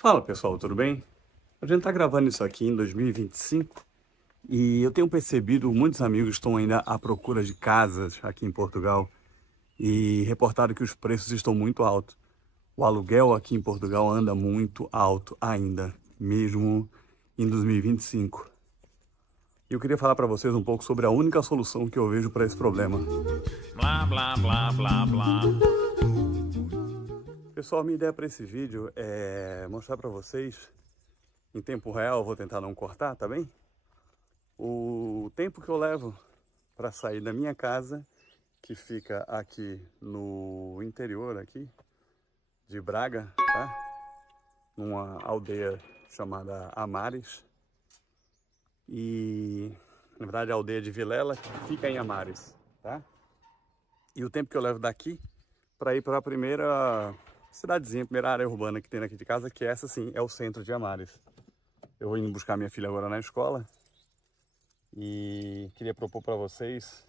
Fala pessoal, tudo bem? A gente tá gravando isso aqui em 2025 e eu tenho percebido muitos amigos estão ainda à procura de casas aqui em Portugal e reportaram que os preços estão muito altos. O aluguel aqui em Portugal anda muito alto ainda, mesmo em 2025. E eu queria falar para vocês um pouco sobre a única solução que eu vejo para esse problema. Blá, blá, blá, blá, blá. Pessoal, minha ideia para esse vídeo é mostrar para vocês em tempo real, vou tentar não cortar, tá bem? O tempo que eu levo para sair da minha casa, que fica aqui no interior aqui de Braga, tá? Numa aldeia chamada Amares. E na verdade a aldeia de Vilela, que fica em Amares, tá? E o tempo que eu levo daqui para ir para a primeira cidadezinha, primeira área urbana que tem aqui de casa, que essa sim é o centro de Amares. Eu vou indo buscar minha filha agora na escola e queria propor para vocês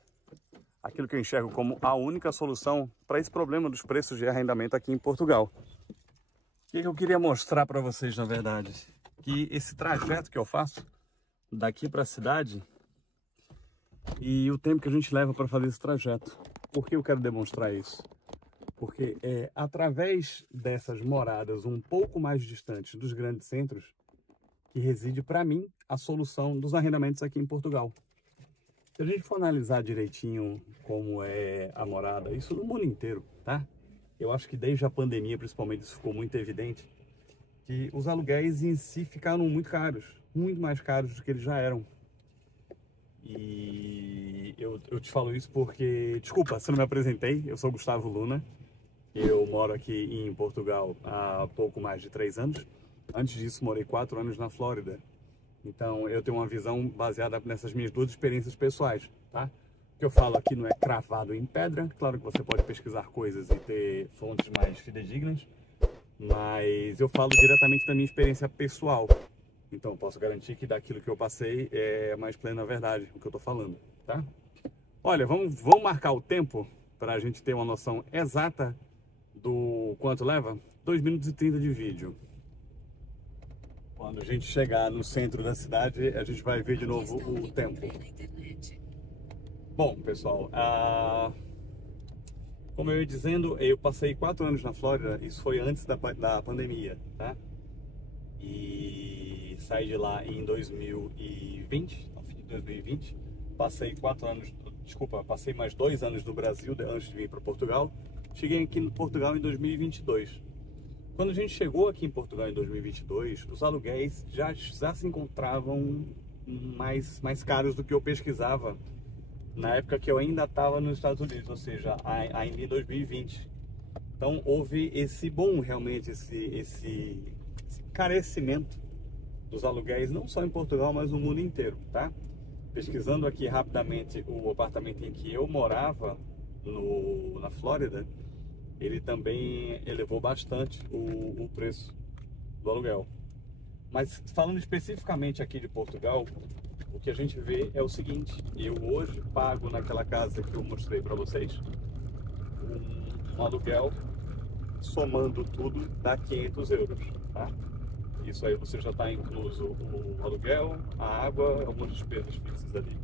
aquilo que eu enxergo como a única solução para esse problema dos preços de arrendamento aqui em Portugal. O que eu queria mostrar para vocês, na verdade, que esse trajeto que eu faço daqui para a cidade e o tempo que a gente leva para fazer esse trajeto. Por que eu quero demonstrar isso? Porque é através dessas moradas um pouco mais distantes dos grandes centros que reside, para mim, a solução dos arrendamentos aqui em Portugal. Se a gente for analisar direitinho como é a morada, isso no mundo inteiro, tá? Eu acho que desde a pandemia, principalmente, isso ficou muito evidente, que os aluguéis em si ficaram muito caros, muito mais caros do que eles já eram. E eu te falo isso porque, desculpa, se eu não me apresentei, eu sou Gustavo Luna. Eu moro aqui em Portugal há pouco mais de 3 anos. Antes disso, morei 4 anos na Flórida. Então, eu tenho uma visão baseada nessas minhas 2 experiências pessoais, tá? O que eu falo aqui não é cravado em pedra. Claro que você pode pesquisar coisas e ter fontes mais fidedignas, mas eu falo diretamente da minha experiência pessoal. Então, posso garantir que daquilo que eu passei é mais plena verdade o que eu estou falando, tá? Olha, vamos marcar o tempo para a gente ter uma noção exata do quanto leva? 2 minutos e 30 de vídeo. Quando a gente chegar no centro da cidade, a gente vai ver de novo o tempo. Bom, pessoal, como eu ia dizendo, eu passei 4 anos na Flórida, isso foi antes da pandemia, tá? E saí de lá em 2020, no fim de 2020. Passei 4 anos, desculpa, passei mais 2 anos no Brasil antes de vir para Portugal. Cheguei aqui no Portugal em 2022. Quando a gente chegou aqui em Portugal em 2022, os aluguéis já se encontravam mais caros do que eu pesquisava na época que eu ainda estava nos Estados Unidos, ou seja, ainda em 2020. Então houve esse boom, realmente, esse carecimento dos aluguéis, não só em Portugal, mas no mundo inteiro, tá? Pesquisando aqui rapidamente o apartamento em que eu morava na Flórida, ele também elevou bastante o preço do aluguel. Mas falando especificamente aqui de Portugal, o que a gente vê é o seguinte: eu hoje pago naquela casa que eu mostrei para vocês um aluguel, somando tudo, dá 500 euros, tá? Isso aí você já está incluso o aluguel, a água, algumas despesas fixas ali.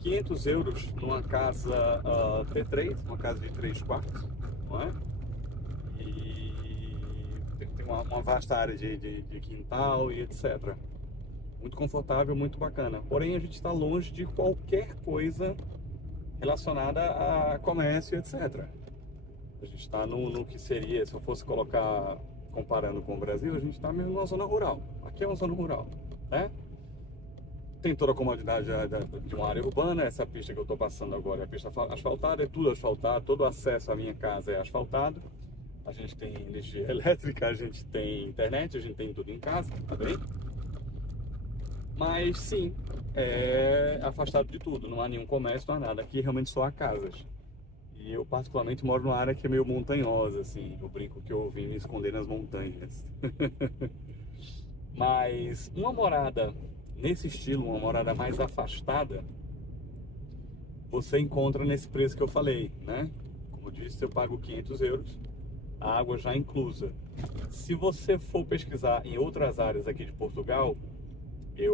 500 euros numa casa T3, uma casa de 3 quartos, não é? E tem uma vasta área de quintal e etc. Muito confortável, muito bacana. Porém, a gente está longe de qualquer coisa relacionada a comércio, etc. A gente está no que seria, se eu fosse colocar, comparando com o Brasil, a gente está mesmo numa zona rural. Aqui é uma zona rural, né? Tem toda a comodidade de uma área urbana. Essa pista que eu estou passando agora é a pista asfaltada, é tudo asfaltado, todo o acesso à minha casa é asfaltado. A gente tem energia elétrica, a gente tem internet, a gente tem tudo em casa, tá bem? Mas sim, é afastado de tudo, não há nenhum comércio, não há nada. Aqui realmente só há casas. E eu particularmente moro numa área que é meio montanhosa, assim. Eu brinco que eu vim me esconder nas montanhas. Mas uma morada nesse estilo, uma morada mais afastada, você encontra nesse preço que eu falei, né? Como eu disse, eu pago 500 euros, a água já inclusa. Se você for pesquisar em outras áreas aqui de Portugal,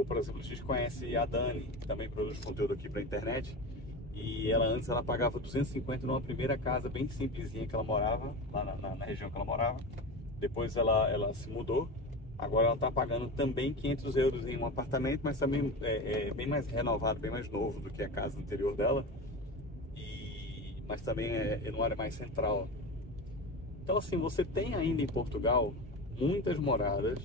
por exemplo, a gente conhece a Dani, que também produz conteúdo aqui para a internet, e antes ela pagava 250 numa primeira casa bem simplesinha que ela morava, lá na região que ela morava. Depois ela se mudou, agora ela está pagando também 500 euros em um apartamento, mas também é bem mais renovado, bem mais novo do que a casa anterior dela, mas também é numa área mais central. Então assim, você tem ainda em Portugal muitas moradas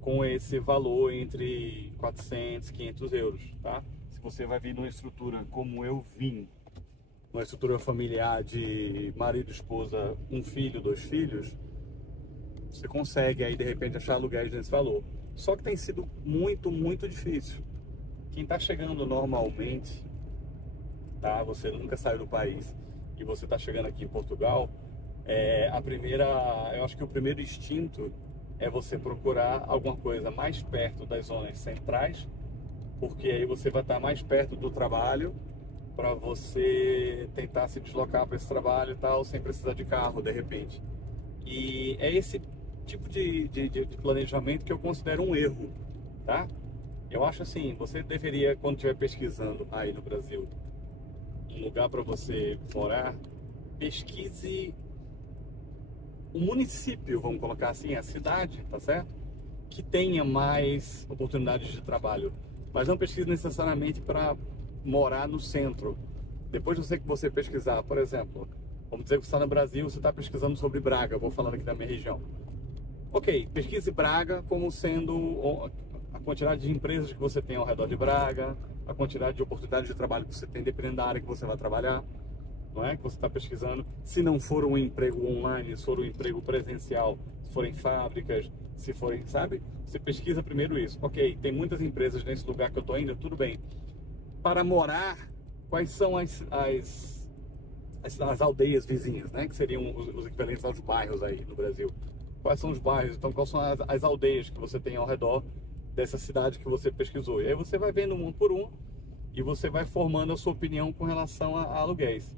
com esse valor entre 400 e 500 euros, tá? Se você vai vir numa estrutura como eu vim, uma estrutura familiar de marido, esposa, um filho, 2 filhos, você consegue aí de repente achar aluguéis nesse valor. Só que tem sido muito, muito difícil. Quem está chegando normalmente, tá? Você nunca saiu do país e você está chegando aqui em Portugal, eu acho que o primeiro instinto é você procurar alguma coisa mais perto das zonas centrais, porque aí você vai estar mais perto do trabalho para você tentar se deslocar para esse trabalho e tal, sem precisar de carro de repente. E é esse tipo de planejamento que eu considero um erro, tá? Eu acho assim, você deveria, quando estiver pesquisando aí no Brasil um lugar para você morar, pesquise o município, vamos colocar assim, a cidade, tá certo? Que tenha mais oportunidades de trabalho. Mas não pesquise necessariamente para morar no centro. Depois eu sei que você pesquisar, por exemplo, vamos dizer que você está no Brasil, você está pesquisando sobre Braga, vou falando aqui da minha região. Ok, pesquise Braga como sendo a quantidade de empresas que você tem ao redor de Braga, a quantidade de oportunidades de trabalho que você tem, dependendo da área que você vai trabalhar, não é? Que você está pesquisando. Se não for um emprego online, se for um emprego presencial, se forem fábricas, se forem, sabe? Você pesquisa primeiro isso. Ok, tem muitas empresas nesse lugar que eu estou indo, tudo bem. Para morar, quais são as aldeias vizinhas, né? Que seriam os equivalentes aos bairros aí no Brasil. Quais são os bairros? Então, quais são as aldeias que você tem ao redor dessa cidade que você pesquisou? E aí você vai vendo um por um e você vai formando a sua opinião com relação a aluguéis.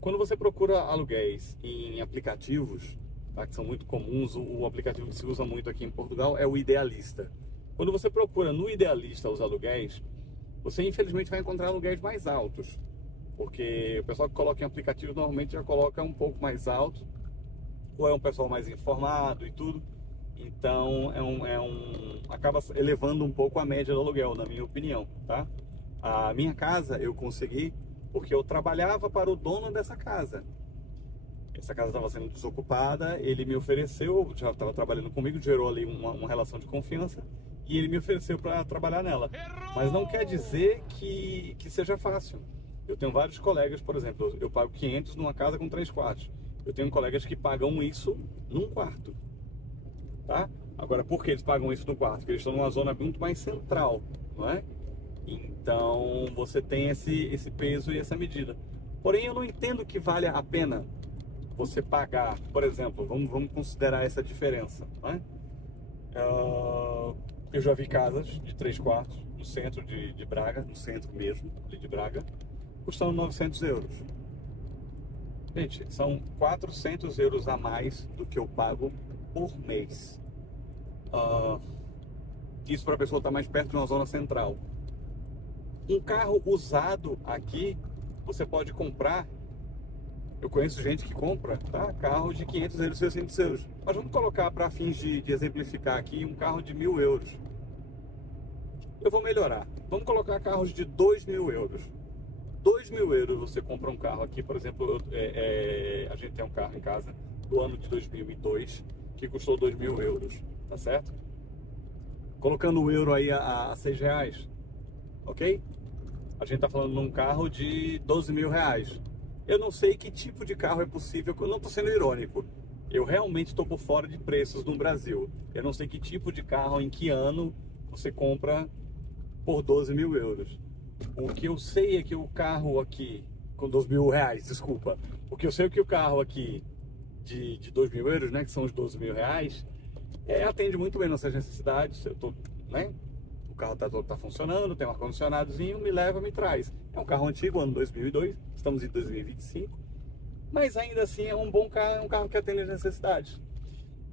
Quando você procura aluguéis em aplicativos, tá, que são muito comuns, o aplicativo que se usa muito aqui em Portugal é o Idealista. Quando você procura no Idealista os aluguéis, você infelizmente vai encontrar aluguéis mais altos, porque o pessoal que coloca em aplicativo normalmente já coloca um pouco mais alto, ou é um pessoal mais informado e tudo, então acaba elevando um pouco a média do aluguel, na minha opinião, tá? A minha casa eu consegui porque eu trabalhava para o dono dessa casa. Essa casa estava sendo desocupada, ele me ofereceu, já estava trabalhando comigo, gerou ali uma relação de confiança, e ele me ofereceu para trabalhar nela. Mas não quer dizer que seja fácil. Eu tenho vários colegas, por exemplo, eu pago 500 numa casa com 3 quartos. Eu tenho colegas que pagam isso num quarto, tá? Agora, por que eles pagam isso no quarto? Porque eles estão numa zona muito mais central, não é? Então você tem esse peso e essa medida. Porém, eu não entendo que vale a pena você pagar, por exemplo, vamos considerar essa diferença, né? Eu já vi casas de 3 quartos no centro de Braga, no centro mesmo de Braga, custando 900 euros. Gente, são 400 euros a mais do que eu pago por mês. Isso para a pessoa estar mais perto de uma zona central. Um carro usado aqui, você pode comprar, eu conheço gente que compra, tá? Carro de 500 euros, 600 euros. Mas vamos colocar para fins de exemplificar aqui, um carro de 1.000 euros. Eu vou melhorar. Vamos colocar carros de 2.000 euros. 2.000 euros você compra um carro aqui, por exemplo, a gente tem um carro em casa do ano de 2002 que custou 2.000 euros, tá certo? Colocando o euro aí a 6 reais, ok? A gente tá falando de um carro de 12.000 reais. Eu não sei que tipo de carro é possível, eu não tô sendo irônico. Eu realmente estou por fora de preços no Brasil. Eu não sei que tipo de carro, em que ano você compra por 12.000 euros. O que eu sei é que o carro aqui, com 2.000 reais, desculpa. O que eu sei é que o carro aqui de 2.000 euros, né, que são os 12.000 reais, atende muito bem nossas necessidades. Eu tô, né? O carro tá funcionando, tem um ar-condicionadozinho, me leva, me traz. É um carro antigo, ano 2002, estamos em 2025, mas ainda assim é um bom carro, é um carro que atende às necessidades.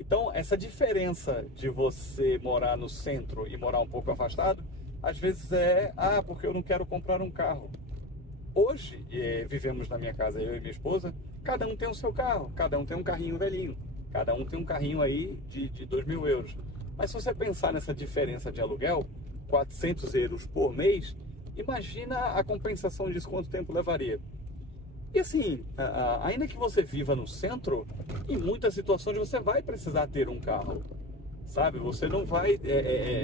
Então, essa diferença de você morar no centro e morar um pouco afastado, às vezes porque eu não quero comprar um carro. Hoje, vivemos na minha casa, eu e minha esposa, cada um tem o seu carro, cada um tem um carrinho velhinho, cada um tem um carrinho aí de 2.000 euros. Mas se você pensar nessa diferença de aluguel, 400 euros por mês, imagina a compensação disso, quanto tempo levaria. E assim, ainda que você viva no centro, em muitas situações você vai precisar ter um carro, sabe? Você não vai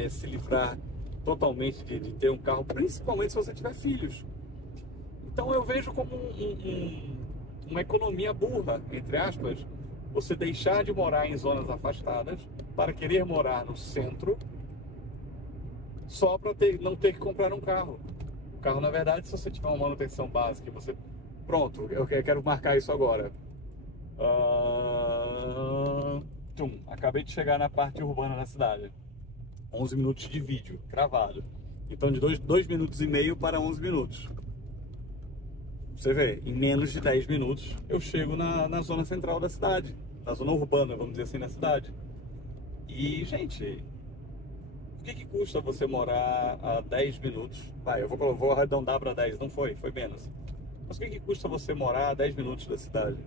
se livrar totalmente de ter um carro, principalmente se você tiver filhos. Então eu vejo como uma economia burra, entre aspas, você deixar de morar em zonas afastadas para querer morar no centro só para não ter que comprar um carro. O carro, na verdade, se você tiver uma manutenção básica, você... Pronto, eu quero marcar isso agora. Acabei de chegar na parte urbana da cidade. 11 minutos de vídeo, gravado. Então de 2 minutos e meio para 11 minutos. Você vê, em menos de 10 minutos eu chego na zona central da cidade. Na zona urbana, vamos dizer assim, na cidade. E, gente, o que custa você morar a 10 minutos? Vai, eu vou arredondar para 10, não foi menos. Mas o que custa você morar a 10 minutos da cidade?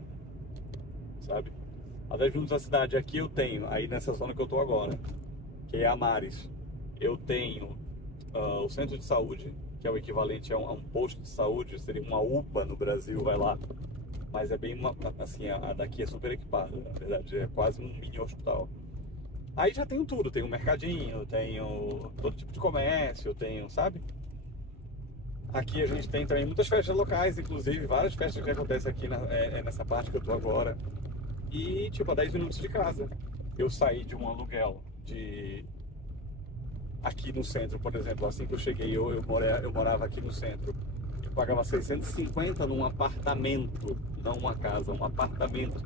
Sabe? A 10 minutos da cidade, aqui eu tenho, aí nessa zona que eu tô agora, que é a Mares, eu tenho o centro de saúde, que é o equivalente a um posto de saúde, seria uma UPA no Brasil, vai lá. Mas é bem, assim, a daqui é super equipada, na verdade, é quase um mini hospital. Aí já tenho tudo, tenho um mercadinho, tenho todo tipo de comércio, tenho, sabe? Aqui a gente tem também muitas festas locais, inclusive várias festas que acontecem aqui nessa parte que eu tô agora. E tipo, a 10 minutos de casa. Eu saí de um aluguel aqui no centro, por exemplo, assim que eu cheguei, eu morava aqui no centro. Eu pagava 650 num apartamento, não uma casa, um apartamento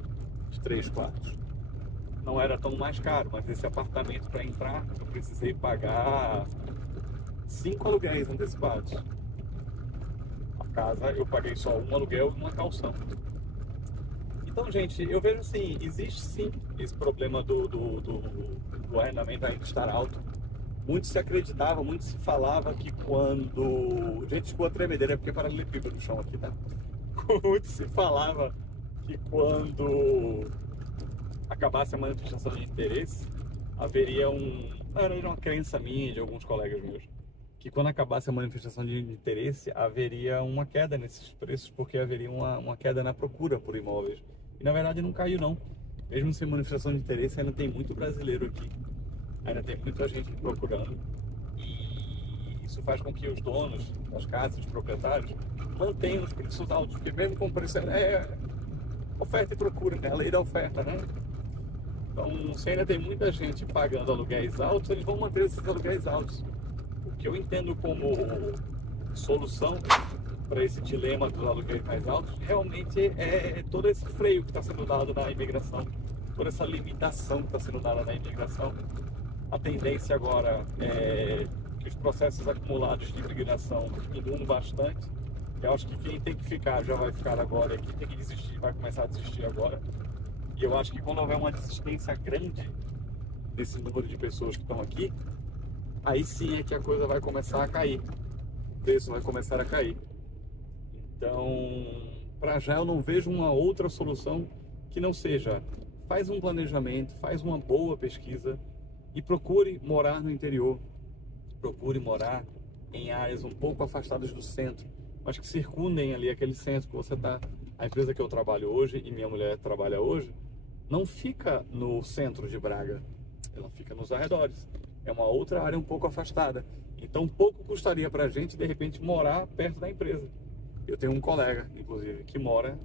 de 3 quartos. Não era tão mais caro, mas esse apartamento para entrar eu precisei pagar 5 aluguéis antecipados. Casa, eu paguei só um aluguel e uma calção. Então, gente, eu vejo assim, existe sim esse problema do arrendamento ainda estar alto. Muito se acreditava, muito se falava que quando... Gente, desculpa a tremedeira, é porque é paralelepípedo no chão aqui, tá? Muito se falava que quando acabasse a manifestação de interesse, haveria era uma crença minha e de alguns colegas meus, que quando acabasse a manifestação de interesse, haveria uma queda nesses preços, porque haveria uma queda na procura por imóveis. E na verdade não caiu não. Mesmo sem manifestação de interesse, ainda tem muito brasileiro aqui. Ainda tem muita gente procurando. E isso faz com que os donos das casas, os proprietários, mantenham os preços altos, porque mesmo com o preço oferta e procura, né? A lei da oferta, né? Então, se ainda tem muita gente pagando aluguéis altos, eles vão manter esses aluguéis altos. O que eu entendo como solução para esse dilema dos aluguéis mais altos, realmente é todo esse freio que está sendo dado na imigração, toda essa limitação que está sendo dada na imigração. A tendência agora é que os processos acumulados de imigração diminuam bastante. Eu acho que quem tem que ficar já vai ficar agora, e quem tem que desistir vai começar a desistir agora. E eu acho que quando houver uma desistência grande desse número de pessoas que estão aqui, aí sim é que a coisa vai começar a cair, o preço vai começar a cair. Então, para já eu não vejo uma outra solução que não seja, faz um planejamento, faz uma boa pesquisa e procure morar no interior, procure morar em áreas um pouco afastadas do centro, mas que circundem ali aquele centro que você está. A empresa que eu trabalho hoje e minha mulher trabalha hoje não fica no centro de Braga, ela fica nos arredores. É uma outra área um pouco afastada. Então pouco custaria para a gente, de repente, morar perto da empresa. Eu tenho um colega, inclusive, que mora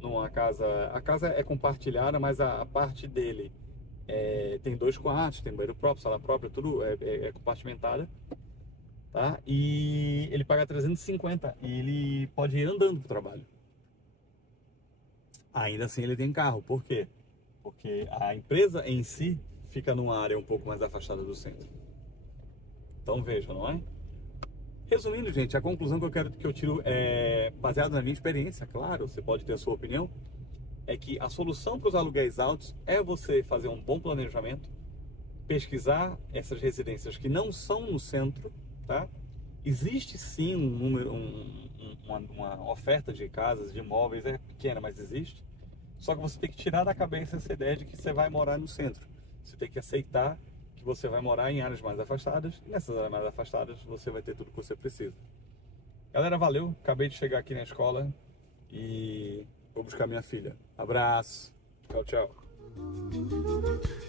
numa casa... A casa é compartilhada, mas a parte dele tem 2 quartos, tem banheiro próprio, sala própria, tudo é compartimentada. Tá? E ele paga 350 e ele pode ir andando para o trabalho. Ainda assim ele tem carro. Por quê? Porque a empresa em si fica numa área um pouco mais afastada do centro. Então veja, não é? Resumindo, gente, a conclusão que eu tiro é baseada na minha experiência, claro, você pode ter a sua opinião. é que a solução para os aluguéis altos é você fazer um bom planejamento, pesquisar essas residências que não são no centro, tá? Existe sim uma oferta de casas, de imóveis, é pequena, mas existe. Só que você tem que tirar da cabeça essa ideia de que você vai morar no centro. Você tem que aceitar que você vai morar em áreas mais afastadas, e nessas áreas mais afastadas você vai ter tudo que você precisa. Galera, valeu, acabei de chegar aqui na escola e vou buscar minha filha. Abraço, tchau, tchau.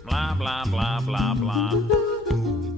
Blah, blah, blah, blah, blah.